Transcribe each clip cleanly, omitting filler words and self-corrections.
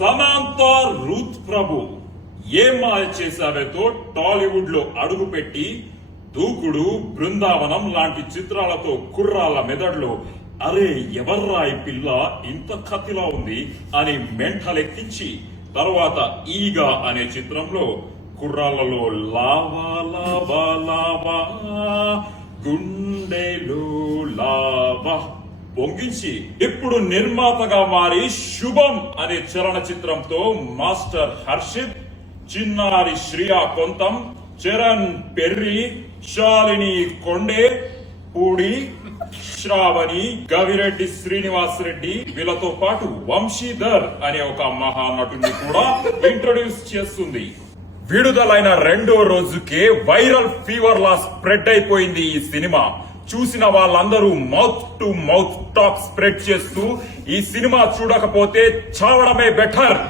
Samantha Ruth ప్రభు ఏం మాయ చేశావేతో టాలీవుడ్ లో అడుగుపెట్టి దూకుడు, బృందావనం లాంటి చిత్రాలతో కుర్రాళ్ళ మెదడులో అరే ఎవర్రా ఈ పిల్ల ఇంత కత్తిలా ఉంది అని మెంటలెక్కించి తర్వాత ఈగా అనే చిత్రంలో కుర్రాళ్లలో లావా లావా లావా గుండెలో లావా పొంగించి ఇప్పుడు నిర్మాతగా మారి శుభం అనే చలనచిత్రంతో మాస్టర్ హర్షిత్, చిన్నారి శ్రియా కొంతం, చరణ్ పెర్రి, శాలిని కొండే, పూడి, శ్రావణి, గవిరెడ్డి శ్రీనివాస్ రెడ్డి వీళ్ళతో పాటు వంశీధర్ అనే ఒక మహానటుని కూడా ఇంట్రొడ్యూస్ చేస్తుంది. విడుదలైన రెండో రోజుకే వైరల్ ఫీవర్ లా స్ప్రెడ్ అయిపోయింది ఈ సినిమా. చూసిన వాళ్ళందరూ mouth to mouth talk spread చేస్తూ ఈ సినిమా చూడకపోతే చావడమే బెటర్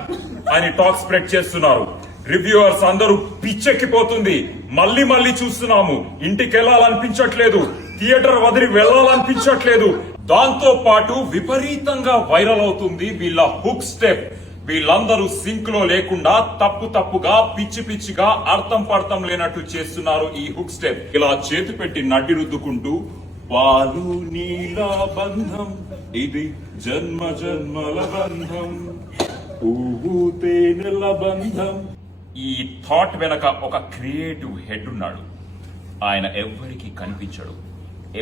అని టాక్ స్ప్రెడ్ చేస్తున్నారు. రివ్యూవర్స్ అందరూ పిచ్చెక్కిపోతుంది, మళ్ళీ మళ్ళీ చూస్తున్నాము, ఇంటికి వెళ్లాలనిపించట్లేదు, థియేటర్ వదిలి వెళ్లాలనిపించట్లేదు. దాంతో పాటు విపరీతంగా వైరల్ అవుతుంది వీళ్ళ హుక్ స్టెప్. వీళ్ళందరూ సింక్ లో లేకుండా తప్పుగా పిచ్చి పిచ్చిగా అర్థం పడతం లేనట్టు చేస్తున్నారు ఈ హుక్ స్టెప్. ఇలా చేతి పెట్టి నడ్డి రుద్దుకుంటూ పాలు నీలా బంధం ఇది జన్మ జన్మల బంధం, పువ్వు తేనెల బంధం. ఈ థాట్ వెనక ఒక క్రియేటివ్ హెడ్ ఉన్నాడు. ఆయన ఎవ్వరికి కనిపించడు,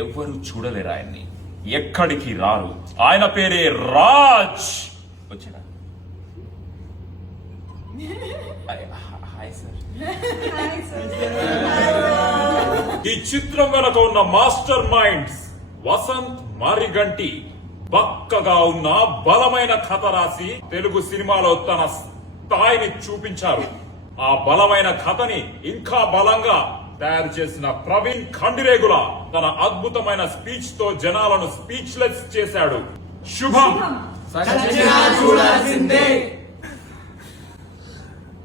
ఎవ్వరు చూడలేరు ఆయన్ని, ఎక్కడికి రారు. ఆయన పేరే రాజ్. వచ్చాడా? ఈ చిత్రం వెనక ఉన్న మాస్టర్ మైండ్స్ వసంత్ మారిగంటి బక్కగా ఉన్న బలమైన కథ రాసి తెలుగు సినిమాలో తన స్థాయిని చూపించారు. ఆ బలమైన కథని ఇంకా బలంగా తయారు చేసిన ప్రవీణ్ ఖండిరేగుల తన అద్భుతమైన స్పీచ్ తో జనాలను స్పీచ్లెస్ చేశాడు. శుభం. చూడాల్సిందే.